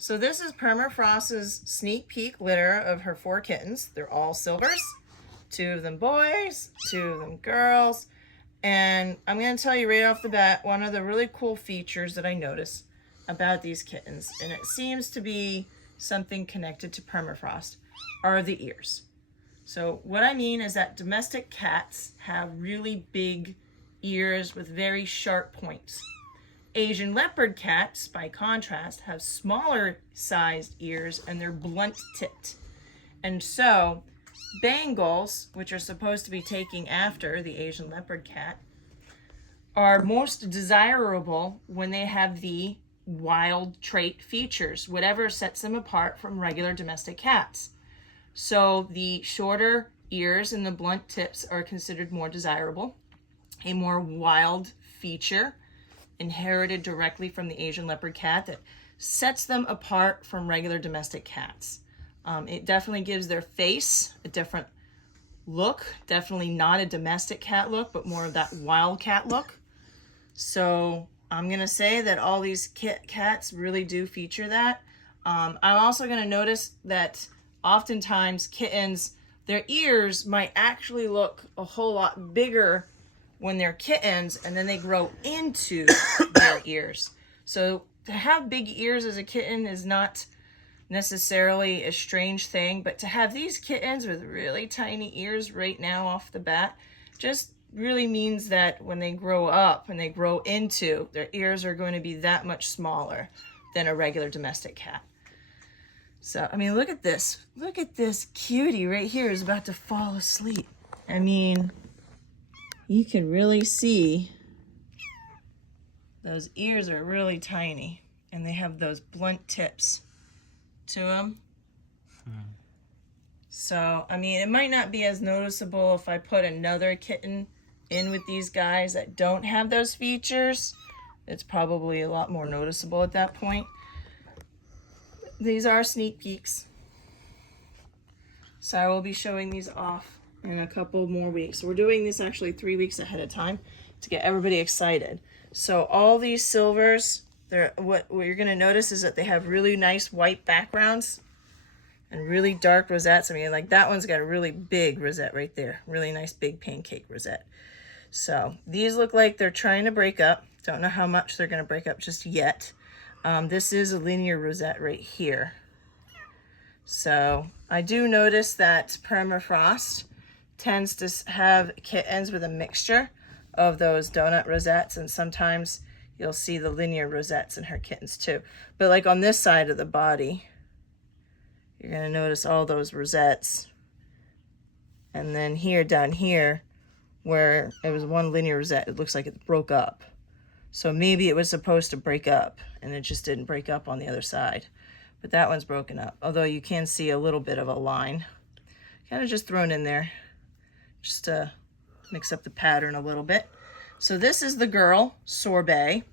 So this is Permafrost's sneak peek litter of her 4 kittens. They're all silvers. 2 of them boys, 2 of them girls. And I'm going to tell you right off the bat, one of the really cool features that I notice about these kittens, and it seems to be something connected to permafrost, are the ears. So what I mean is that domestic cats have really big ears with very sharp points. Asian leopard cats, by contrast, have smaller sized ears and they're blunt tipped. And so Bengals, which are supposed to be taking after the Asian leopard cat, are most desirable when they have the wild trait features, whatever sets them apart from regular domestic cats. So the shorter ears and the blunt tips are considered more desirable, a more wild feature inherited directly from the Asian leopard cat that sets them apart from regular domestic cats. It definitely gives their face a different look, definitely not a domestic cat look, but more of that wild cat look. So I'm gonna say that all these cats really do feature that. I'm also gonna notice that oftentimes kittens, their ears might actually look a whole lot bigger when they're kittens, and then they grow into their ears. So to have big ears as a kitten is not necessarily a strange thing, but to have these kittens with really tiny ears right now off the bat just really means that when they grow up and they grow into, their ears are going to be that much smaller than a regular domestic cat. So, I mean, look at this. Look at this cutie right here is about to fall asleep. I mean, you can really see those ears are really tiny and they have those blunt tips to them. So, I mean, it might not be as noticeable if I put another kitten in with these guys that don't have those features. It's probably a lot more noticeable at that point. These are sneak peeks. So I will be showing these off in a couple more weeks. We're doing this actually 3 weeks ahead of time to get everybody excited. So all these silvers, what you're going to notice is that they have really nice white backgrounds and really dark rosettes. I mean, like that one's got a really big rosette right there. Really nice big pancake rosette. So these look like they're trying to break up. Don't know how much they're going to break up just yet. This is a linear rosette right here. So I do notice that Permafrost tends to have kittens with a mixture of those donut rosettes, and sometimes you'll see the linear rosettes in her kittens too. But like on this side of the body, you're going to notice all those rosettes. And then here, down here, where it was one linear rosette, it looks like it broke up. So maybe it was supposed to break up and it just didn't break up on the other side. But that one's broken up, although you can see a little bit of a line kind of just thrown in there just to mix up the pattern a little bit. So this is the girl, Sorbet.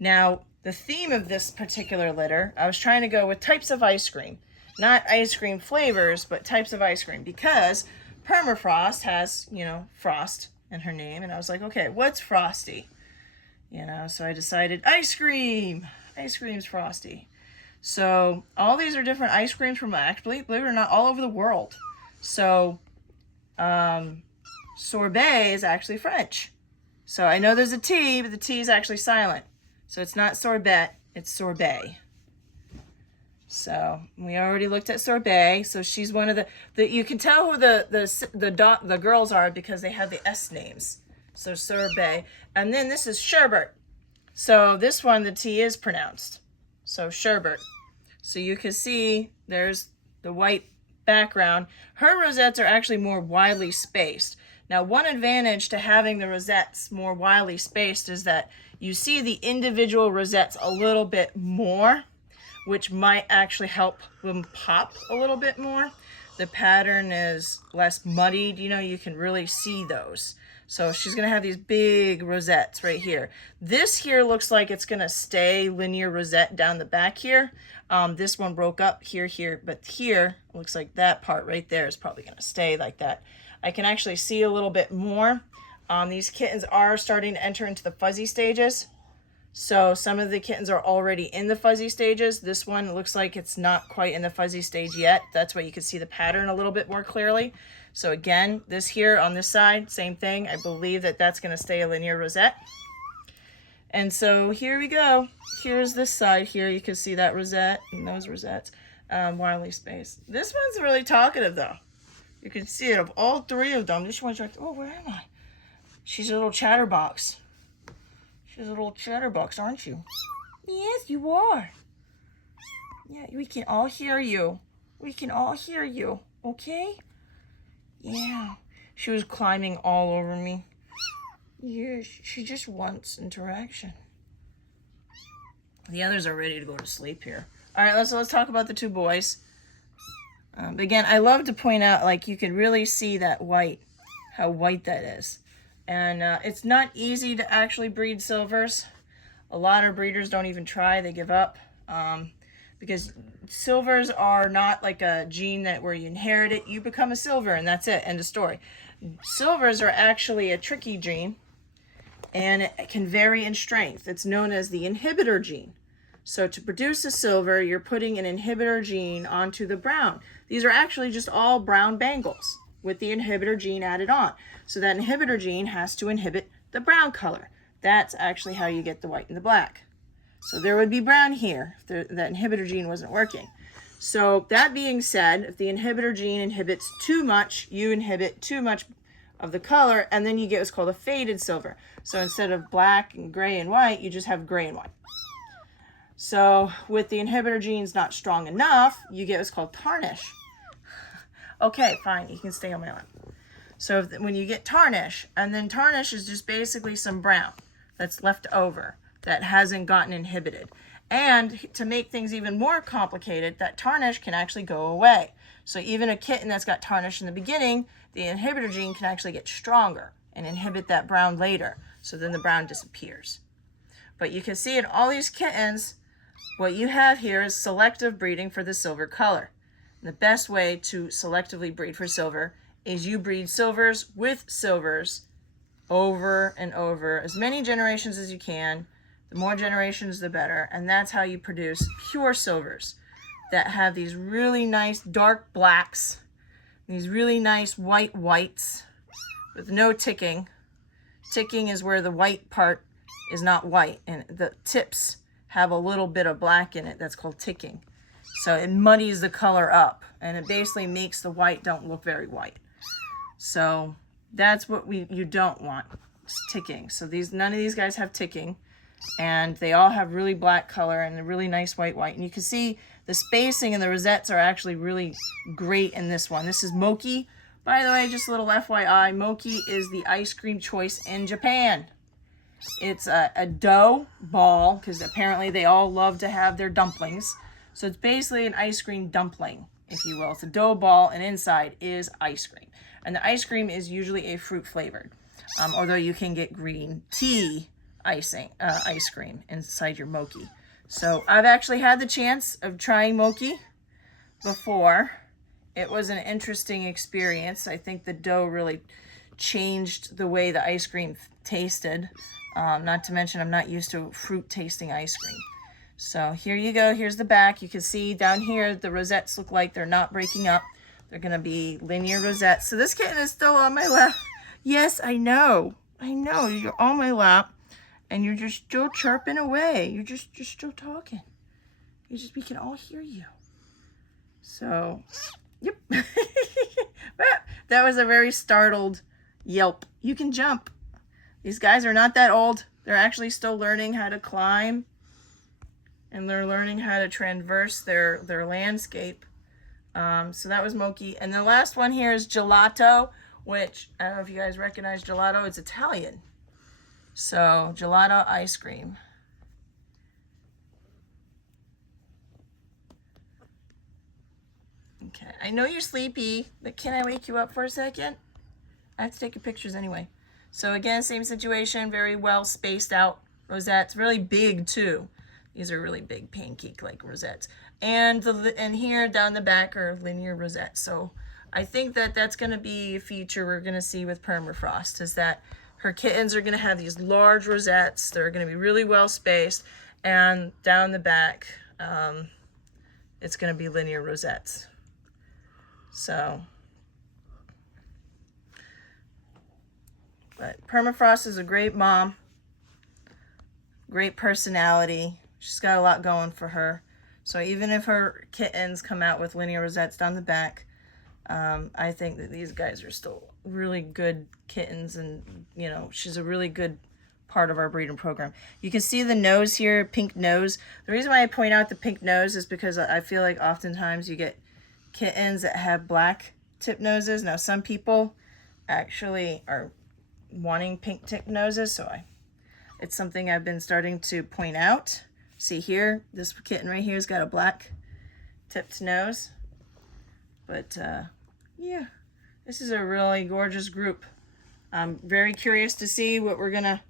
Now, the theme of this particular litter, I was trying to go with types of ice cream. Not ice cream flavors, but types of ice cream, because Permafrost has, you know, frost in her name. And I was like, okay, what's frosty? You know, so I decided ice cream. Ice cream's frosty. So all these are different ice creams from, actually, believe it or not, all over the world. So sorbet is actually French. So I know there's a T, but the T is actually silent. So it's not sorbet, it's sorbet. So we already looked at sorbet. So she's one of the you can tell who the girls are because they have the S names. So sorbet. And then this is sherbet. So this one, the T is pronounced. So sherbet. So you can see there's the white background. Her rosettes are actually more widely spaced. Now, one advantage to having the rosettes more widely spaced is that you see the individual rosettes a little bit more, which might actually help them pop a little bit more. The pattern is less muddied, you know, you can really see those. So she's gonna have these big rosettes right here. This here looks like it's gonna stay linear rosette down the back here. This one broke up here, but here, looks like that part right there is probably gonna stay like that. I can actually see a little bit more. These kittens are starting to enter into the fuzzy stages. So some of the kittens are already in the fuzzy stages. This one looks like it's not quite in the fuzzy stage yet. That's why you can see the pattern a little bit more clearly. So again, this here on this side, same thing. I believe that that's going to stay a linear rosette. And so here we go. Here's this side here. You can see that rosette and those rosettes. Wildly spaced. This one's really talkative though. You can see it of all three of them. This one's like, oh, where am I? She's a little chatterbox. She's a little chatterbox, aren't you? Yes, you are. Yeah, we can all hear you. We can all hear you, okay? Yeah. She was climbing all over me. Yeah, she just wants interaction. The others are ready to go to sleep here. All right, let's talk about the two boys. Again, I love to point out, like, you can really see that white, how white that is. And it's not easy to actually breed silvers. A lot of breeders don't even try, they give up. Because silvers are not like a gene that where you inherit it, you become a silver and that's it, end of story. Silvers are actually a tricky gene and it can vary in strength. It's known as the inhibitor gene. So to produce a silver, you're putting an inhibitor gene onto the brown. These are actually just all brown bangles with the inhibitor gene added on. So that inhibitor gene has to inhibit the brown color. That's actually how you get the white and the black. So there would be brown here if that inhibitor gene wasn't working. So that being said, if the inhibitor gene inhibits too much, you inhibit too much of the color, and then you get what's called a faded silver. So instead of black and gray and white, you just have gray and white. So with the inhibitor genes not strong enough, you get what's called tarnish. Okay, fine, you can stay on my lap. So when you get tarnish, and then tarnish is just basically some brown that's left over that hasn't gotten inhibited. And to make things even more complicated, that tarnish can actually go away. So even a kitten that's got tarnish in the beginning, the inhibitor gene can actually get stronger and inhibit that brown later. So then the brown disappears. But you can see in all these kittens, what you have here is selective breeding for the silver color. And the best way to selectively breed for silver is you breed silvers with silvers over and over, as many generations as you can. The more generations, the better. And that's how you produce pure silvers that have these really nice dark blacks, these really nice white whites with no ticking. Ticking is where the white part is not white and the tips have a little bit of black in it. That's called ticking. So it muddies the color up and it basically makes the white don't look very white. So that's what you don't want, is ticking. So none of these guys have ticking, and they all have really black color and a really nice white. And you can see the spacing and the rosettes are actually really great in this one. This is Moki. By the way, just a little FYI, Moki is the ice cream choice in Japan. It's a dough ball, because apparently they all love to have their dumplings. So it's basically an ice cream dumpling, if you will. It's a dough ball, and inside is ice cream. And the ice cream is usually a fruit flavored, although you can get green tea ice cream inside your Moki. So I've actually had the chance of trying Moki before. It was an interesting experience. I think the dough really changed the way the ice cream tasted. Not to mention I'm not used to fruit tasting ice cream. So here you go. Here's the back. You can see down here the rosettes look like they're not breaking up. They're going to be linear rosettes. So this kitten is still on my lap. Yes, I know. I know. You're on my lap and you're just still chirping away. You're still talking. We can all hear you. So, yep. That was a very startled yelp. You can jump. These guys are not that old. They're actually still learning how to climb. And they're learning how to traverse their landscape. So that was Moki. And the last one here is Gelato, which I don't know if you guys recognize gelato. It's Italian. So gelato ice cream. Okay, I know you're sleepy, but can I wake you up for a second? I have to take your pictures anyway. So again, same situation, very well spaced out rosettes, really big too. These are really big pancake-like rosettes. And here down the back are linear rosettes. So I think that that's going to be a feature we're going to see with Permafrost, is that Her kittens are going to have these large rosettes. They're going to be really well spaced. And down the back, it's going to be linear rosettes. So, but Permafrost is a great mom, great personality. She's got a lot going for her. So even if her kittens come out with linear rosettes down the back, I think that these guys are still really good kittens, and you know, she's a really good part of our breeding program. You can see the nose here, pink nose. The reason why I point out the pink nose is because I feel like oftentimes you get kittens that have black tip noses. Now some people actually are wanting pink tip noses, so it's something I've been starting to point out. See here, this kitten right here has got a black tipped nose. But yeah, this is a really gorgeous group. I'm very curious to see what we're gonna,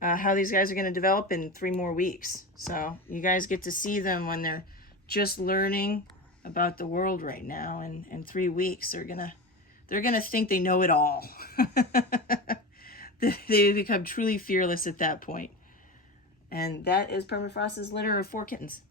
how these guys are gonna develop in 3 more weeks. So you guys get to see them when they're just learning about the world right now. And in 3 weeks, they're gonna think they know it all. They become truly fearless at that point. And that is Permafrost's litter of 4 kittens.